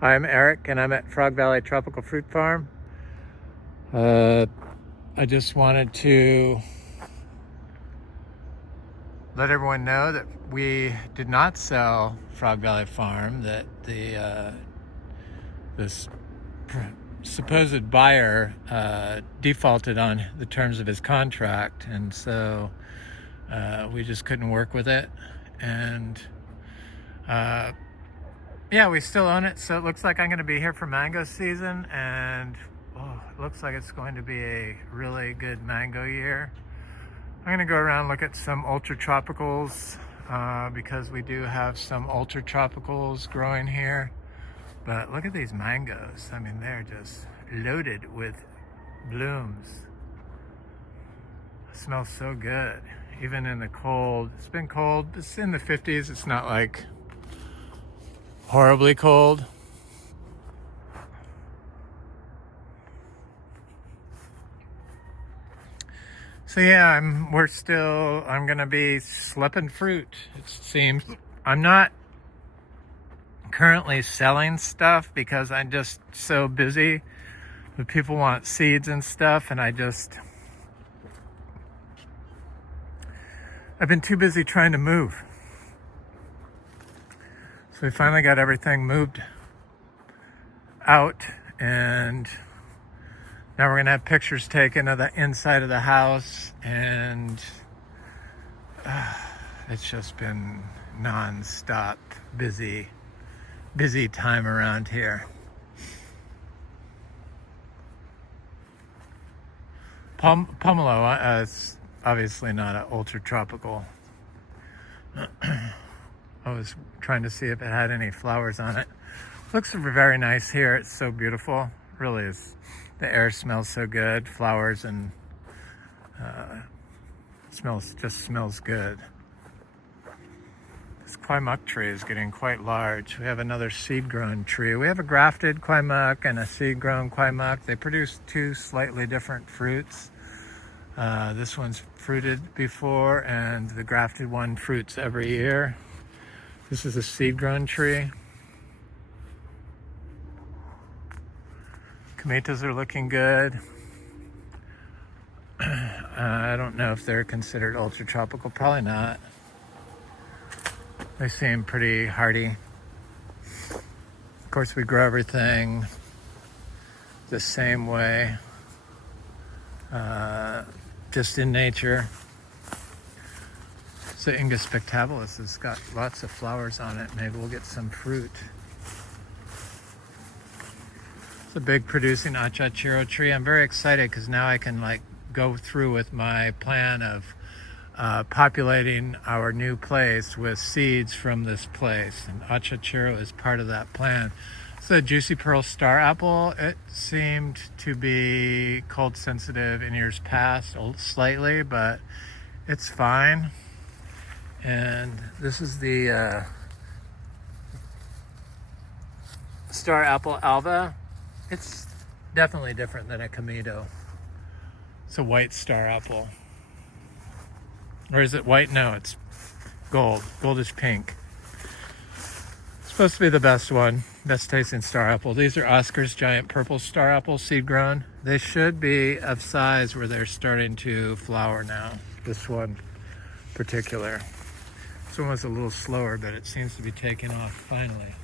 Hi, I'm Eric, and I'm at Frog Valley Tropical Fruit Farm. I just wanted to let everyone know that we did not sell Frog Valley Farm, that this supposed buyer defaulted on the terms of his contract, and so we just couldn't work with it. And yeah, we still own it, so it looks like I'm going to be here for mango season, and it looks like it's going to be a really good mango year. I'm going to go around and look at some ultra tropicals because we do have some ultra tropicals growing here. But look at these mangoes. I mean, they're just loaded with blooms. It smells so good, even in the cold. It's been cold. It's in the 50s. It's not like horribly cold. So yeah, I'm gonna be schlepping fruit, it seems. I'm not currently selling stuff because I'm just so busy. But people want seeds and stuff, and I've been too busy trying to move. So we finally got everything moved out, and now we're gonna have pictures taken of the inside of the house, and it's just been non-stop busy time around here. Pomelo is obviously not an ultra tropical. I was trying to see if it had any flowers on it. Looks very nice here. It's so beautiful. Really is. The air smells so good. Flowers and smells good. This kwai tree is getting quite large. We have another seed-grown tree. We have a grafted kwai and a seed-grown kwai. They produce two slightly different fruits. This one's fruited before, and the grafted one fruits every year. This is a seed-grown tree. Tomatoes are looking good. I don't know if they're considered ultra tropical. Probably not. They seem pretty hardy. Of course, we grow everything the same way, just in nature. So Ingus spectabilis has got lots of flowers on it. Maybe we'll get some fruit. It's a big producing achachiro tree. I'm very excited because now I can go through with my plan of populating our new place with seeds from this place, and achachiro is part of that plan. So Juicy Pearl Star Apple, it seemed to be cold sensitive in years past, slightly, but it's fine. And this is the Star Apple Alva. It's definitely different than a Camito. It's a white star apple. Or is it white? No, it's gold. Goldish pink. It's supposed to be the best one. Best tasting star apple. These are Oscar's giant purple star apple, seed grown. They should be of size where they're starting to flower now. This one particular. This one was a little slower, but it seems to be taking off finally.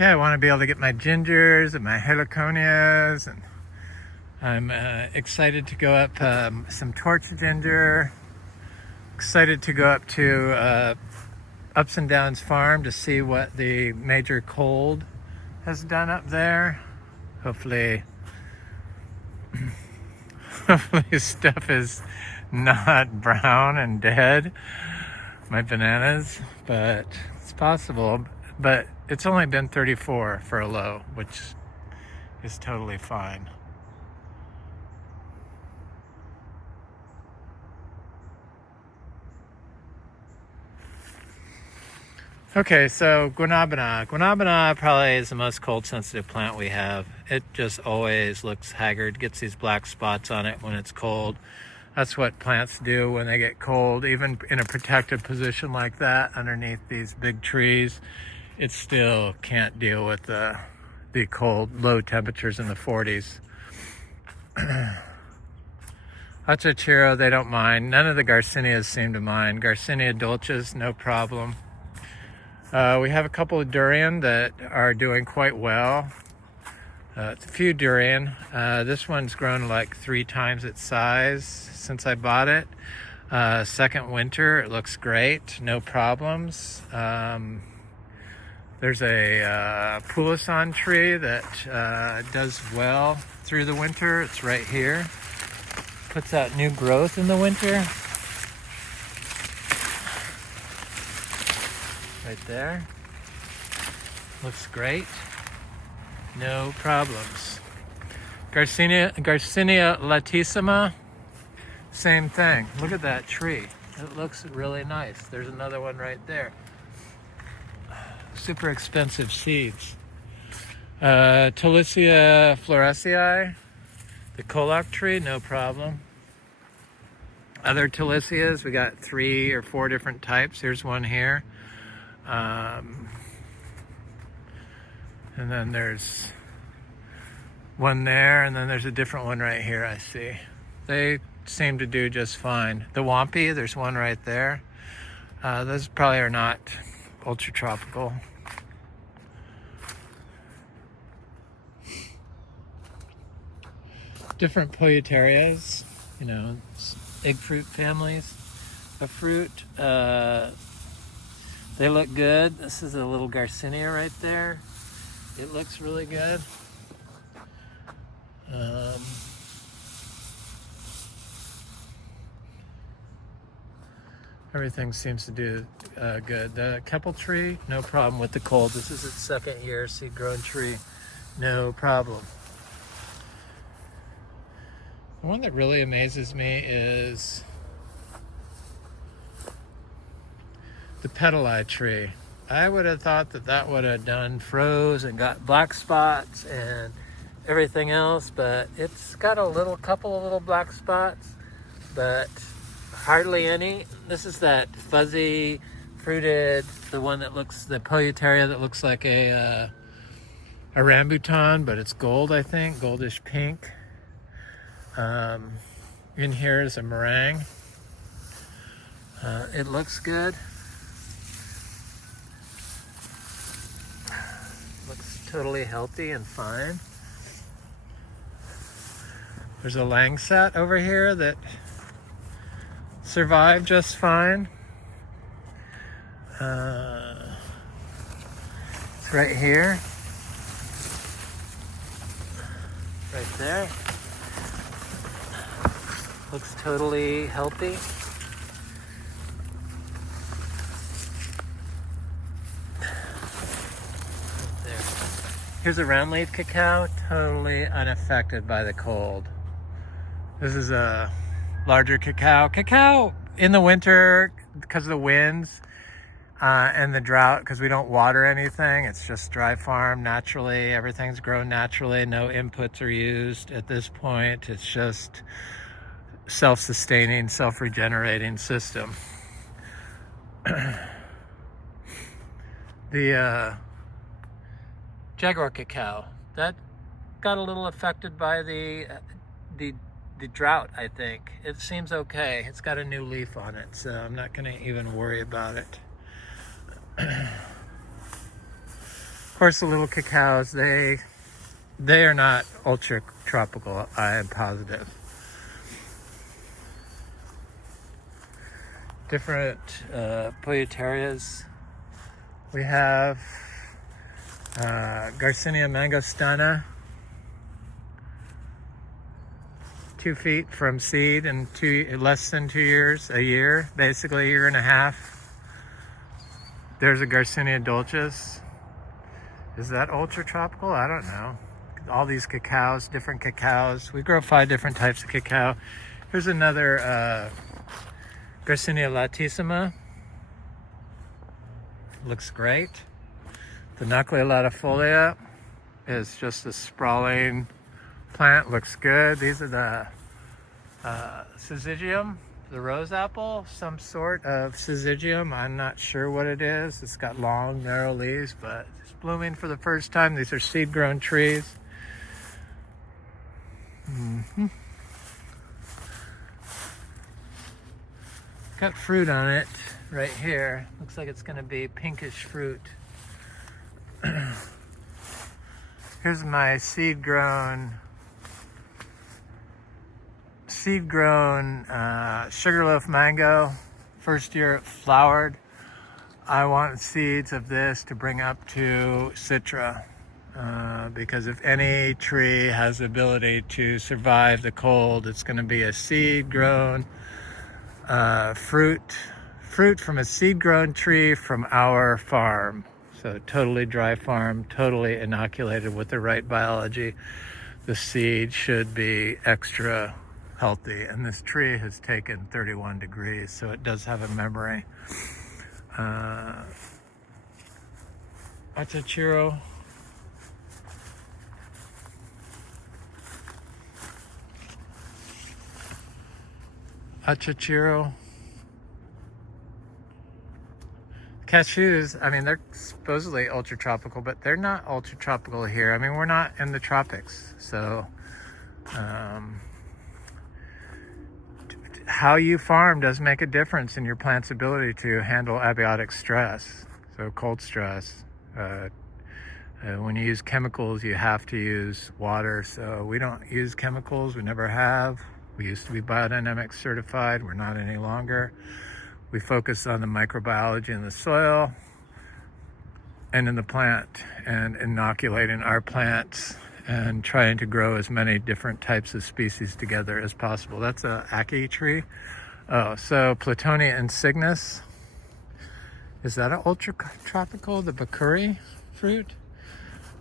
Yeah, I want to be able to get my gingers and my heliconias, and I'm excited to go up some torch ginger. Excited to go up to Ups and Downs Farm to see what the major cold has done up there. Hopefully stuff is not brown and dead, my bananas, but it's possible. But it's only been 34 for a low, which is totally fine. Okay, so guanabana. Guanabana probably is the most cold sensitive plant we have. It just always looks haggard, gets these black spots on it when it's cold. That's what plants do when they get cold. Even in a protected position like that, underneath these big trees, it still can't deal with the cold, low temperatures in the 40s. Achachiro, they don't mind. None of the Garcinias seem to mind. Garcinia dulcis, no problem. We have a couple of Durian that are doing quite well. It's a few Durian. This one's grown like 3 times its size since I bought it. Second winter, it looks great, no problems. There's a Pulasan tree that does well through the winter. It's right here. Puts out new growth in the winter. Right there. Looks great. No problems. Garcinia latissima, same thing. Look at that tree. It looks really nice. There's another one right there. Super expensive seeds. Talicia florescii, the Kolak tree, no problem. Other Talicias, we got 3 or 4 different types. Here's one here. And then there's one there, and then there's a different one right here, I see. They seem to do just fine. The Wampy, there's one right there. Those probably are not ultra-tropical. Different Polyterias, you know, egg fruit families of fruit. They look good. This is a little Garcinia right there. It looks really good. Everything seems to do good. The Kepel tree, no problem with the cold. This is its 2nd year, seed grown tree, no problem. The one that really amazes me is the Pedelai tree. I would have thought that would have done froze and got black spots and everything else, but it's got a couple of little black spots, but hardly any. This is that fuzzy fruited, the one that looks, the Polyteria that looks like a rambutan, but it's gold, I think, goldish pink. In here is a Marang. It looks good. Looks totally healthy and fine. There's a Langsat over here that survived just fine. It's right here. Right there. Looks totally healthy. Right there. Here's a round leaf cacao, totally unaffected by the cold. This is a larger cacao. Cacao in the winter, because of the winds and the drought, because we don't water anything, it's just dry farm naturally. Everything's grown naturally. No inputs are used at this point. It's just self-sustaining, self-regenerating system. The Jaguar cacao, that got a little affected by the drought, I think. It seems okay. It's got a new leaf on it, so I'm not going to even worry about it. Of course, the little cacaos, they are not ultra tropical, I am positive. Different Polyterias. We have Garcinia mangostana, 2 feet from seed in less than 2 years, a year, basically a year and a half. There's a Garcinia dulcis. Is that ultra tropical? I don't know. All these cacaos, different cacaos. We grow 5 different types of cacao. Here's another Garcinia latissima. Looks great. The Nuclea latifolia is just a sprawling plant. Looks good. These are the syzygium, the rose apple, some sort of syzygium. I'm not sure what it is. It's got long, narrow leaves, but it's blooming for the first time. These are seed-grown trees. Got fruit on it right here. Looks like it's going to be pinkish fruit. Here's my seed-grown sugarloaf mango. First year it flowered. I want seeds of this to bring up to Citra, because if any tree has the ability to survive the cold, it's going to be a seed-grown fruit from a seed-grown tree from our farm. So totally dry farm, totally inoculated with the right biology. The seed should be extra healthy, and this tree has taken 31 degrees, so it does have a memory. Achachiro. Achachiro. Cashews, I mean, they're supposedly ultra tropical, but they're not ultra tropical here. I mean, we're not in the tropics, so how you farm does make a difference in your plant's ability to handle abiotic stress, so cold stress. When you use chemicals, you have to use water, so we don't use chemicals, we never have. We used to be biodynamic certified, we're not any longer. We focus on the microbiology in the soil and in the plant, and inoculating our plants and trying to grow as many different types of species together as possible. That's a ackee tree. Oh, so Platonia insignis. Is that an ultra tropical, the bakuri fruit?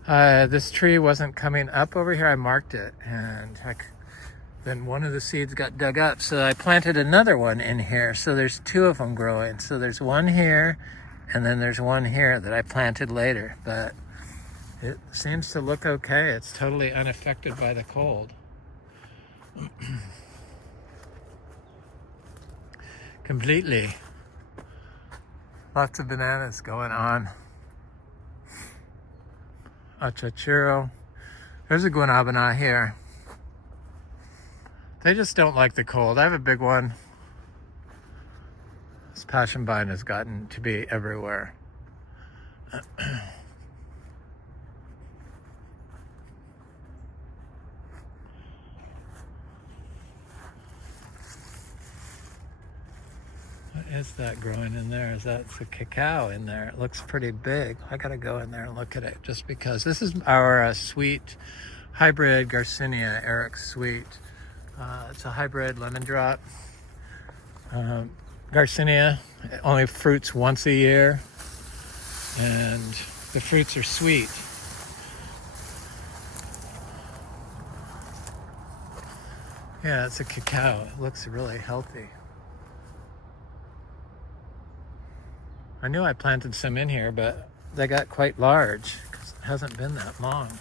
This tree wasn't coming up over here. I marked it, and then one of the seeds got dug up, so I planted another one in here. So there's two of them growing. So there's one here, and then there's one here that I planted later. But it seems to look okay. It's totally unaffected by the cold. Completely. Lots of bananas going on. Achachiro. There's a guanabana here. They just don't like the cold. I have a big one. This passion vine has gotten to be everywhere. What is that growing in there? That's a cacao in there. It looks pretty big. I gotta go in there and look at it just because. This is our sweet hybrid Garcinia, Eric's Sweet. It's a hybrid lemon drop. Garcinia only fruits once a year, and the fruits are sweet. Yeah, it's a cacao. It looks really healthy. I knew I planted some in here, but they got quite large because it hasn't been that long.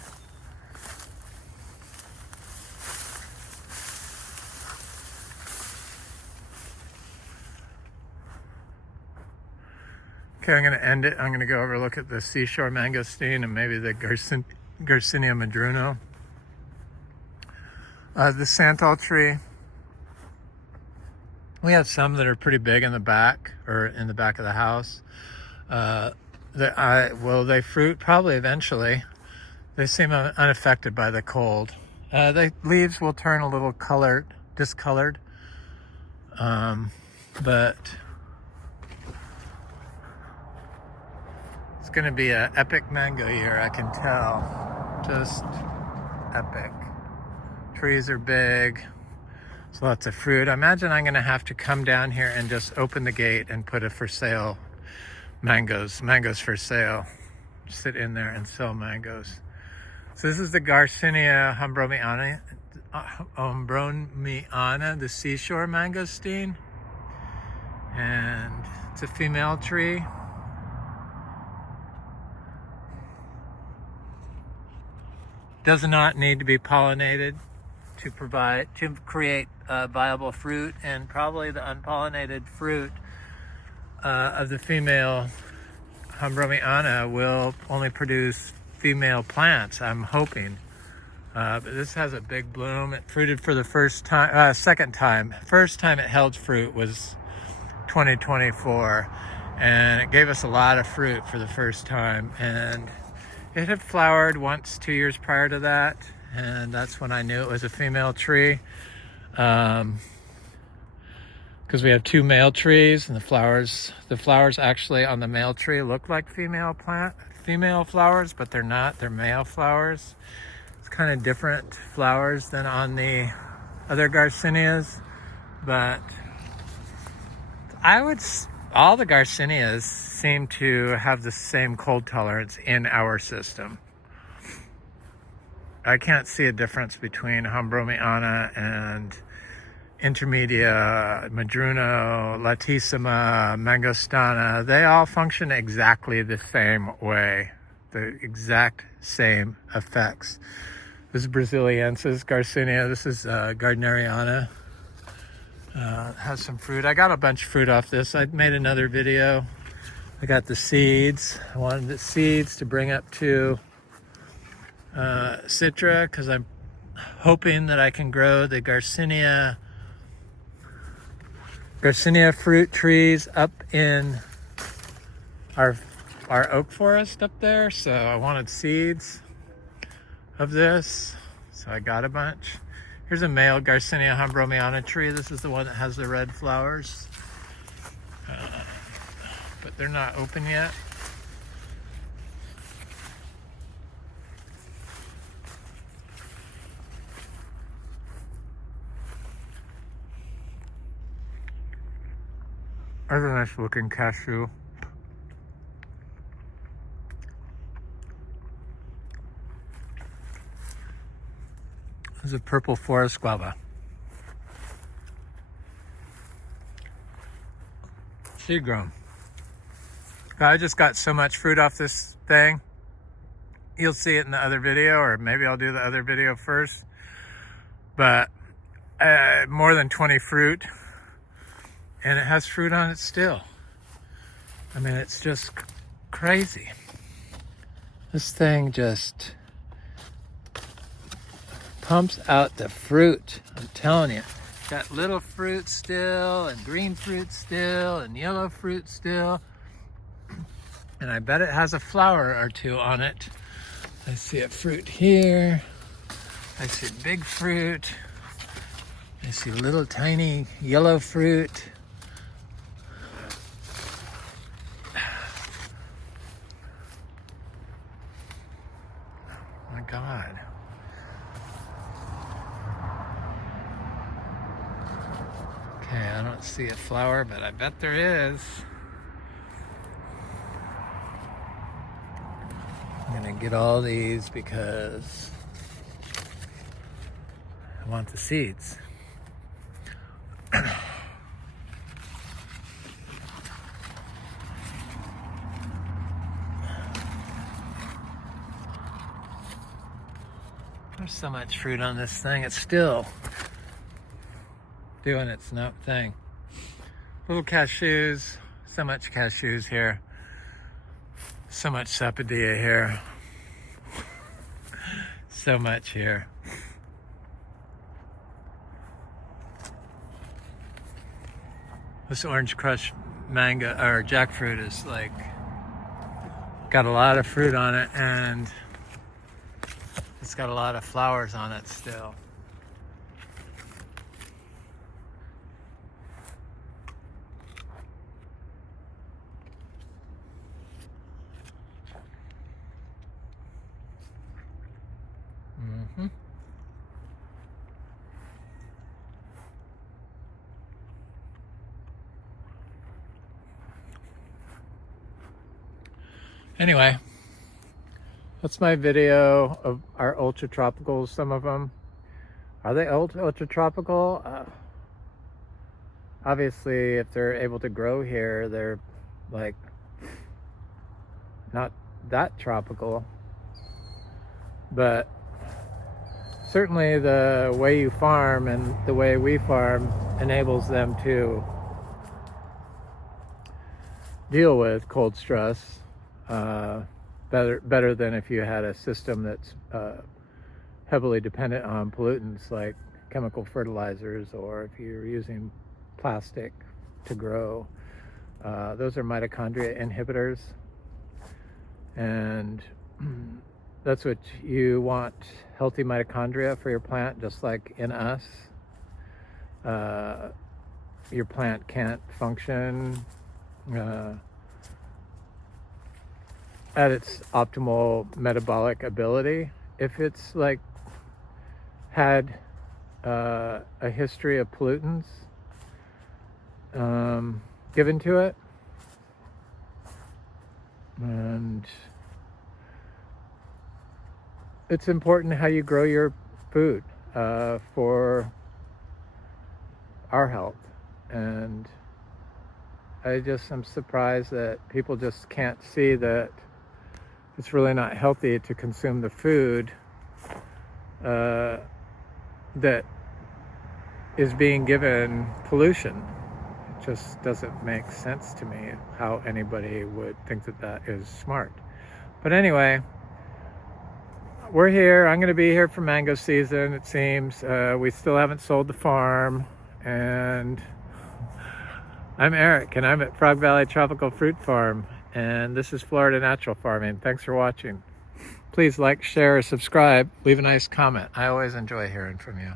Okay, I'm going to end it. I'm going to go over look at the seashore mangosteen and maybe the Garcinia madruno. The santal tree. We have some that are pretty big in the back, or in the back of the house. They fruit probably eventually. They seem unaffected by the cold. The leaves will turn a little discolored, but it's going to be an epic mango year, I can tell. Just epic. Trees are big. There's lots of fruit. I imagine I'm going to have to come down here and just open the gate and put a for sale mangoes for sale. Sit in there and sell mangoes. So this is the Garcinia umbromiana, the seashore mangosteen. And it's a female tree. Does not need to be pollinated to create viable fruit, and probably the unpollinated fruit of the female Hambromiana will only produce female plants, I'm hoping. But this has a big bloom. It fruited for the second time. First time it held fruit was 2024, and it gave us a lot of fruit for the first time. And it had flowered once 2 years prior to that, and that's when I knew it was a female tree. Because we have two male trees, and the flowers actually on the male tree look like female flowers, but they're not. They're male flowers. It's kind of different flowers than on the other Garcinias, but all the Garcinias seem to have the same cold tolerance in our system. I can't see a difference between Hambromiana and Intermedia, Madruno, Latissima, Mangostana. They all function exactly the same way, the exact same effects. This is Braziliensis Garcinia. This is Gardneriana. Has some fruit. I got a bunch of fruit off this. I made another video. I got the seeds. I wanted the seeds to bring up to Citra, because I'm hoping that I can grow the Garcinia fruit trees up in our oak forest up there. So I wanted seeds of this, so I got a bunch. Here's a male Garcinia Hambromiana tree. This is the one that has the red flowers, but they're not open yet. That's a nice looking cashew. This is a purple forest guava. Seed grown. I just got so much fruit off this thing. You'll see it in the other video, or maybe I'll do the other video first. But more than 20 fruit, and it has fruit on it still. I mean, it's just crazy. This thing just pumps out the fruit. I'm telling you, got little fruit still, and green fruit still, and yellow fruit still, and I bet it has a flower or two on it. I see a fruit here. I see big fruit. I see little tiny yellow fruit. Oh my God. Okay, I don't see a flower, but I bet there is. I'm gonna get all these because I want the seeds. There's so much fruit on this thing. It's still doing its thing. Little cashews. So much cashews here. So much sapodia here. So much here. This orange crush mango or jackfruit is like got a lot of fruit on it, and it's got a lot of flowers on it still. Anyway, that's my video of our ultra tropicals. Some of them, are they ultra tropical? Obviously, if they're able to grow here, they're like not that tropical, but certainly the way you farm and the way we farm enables them to deal with cold stress better than if you had a system that's heavily dependent on pollutants like chemical fertilizers, or if you're using plastic to grow. Those are mitochondria inhibitors, and that's what you want, healthy mitochondria for your plant, just like in us. Your plant can't function at its optimal metabolic ability if it's like had a history of pollutants given to it. And it's important how you grow your food for our health. And I just am surprised that people just can't see that it's really not healthy to consume the food that is being given pollution. It just doesn't make sense to me how anybody would think that that is smart. But anyway, we're here. I'm going to be here for mango season, it seems. We still haven't sold the farm. And I'm Eric, and I'm at Frog Valley Tropical Fruit Farm. And this is Florida Natural Farming. Thanks for watching. Please like, share, subscribe, leave a nice comment. I always enjoy hearing from you.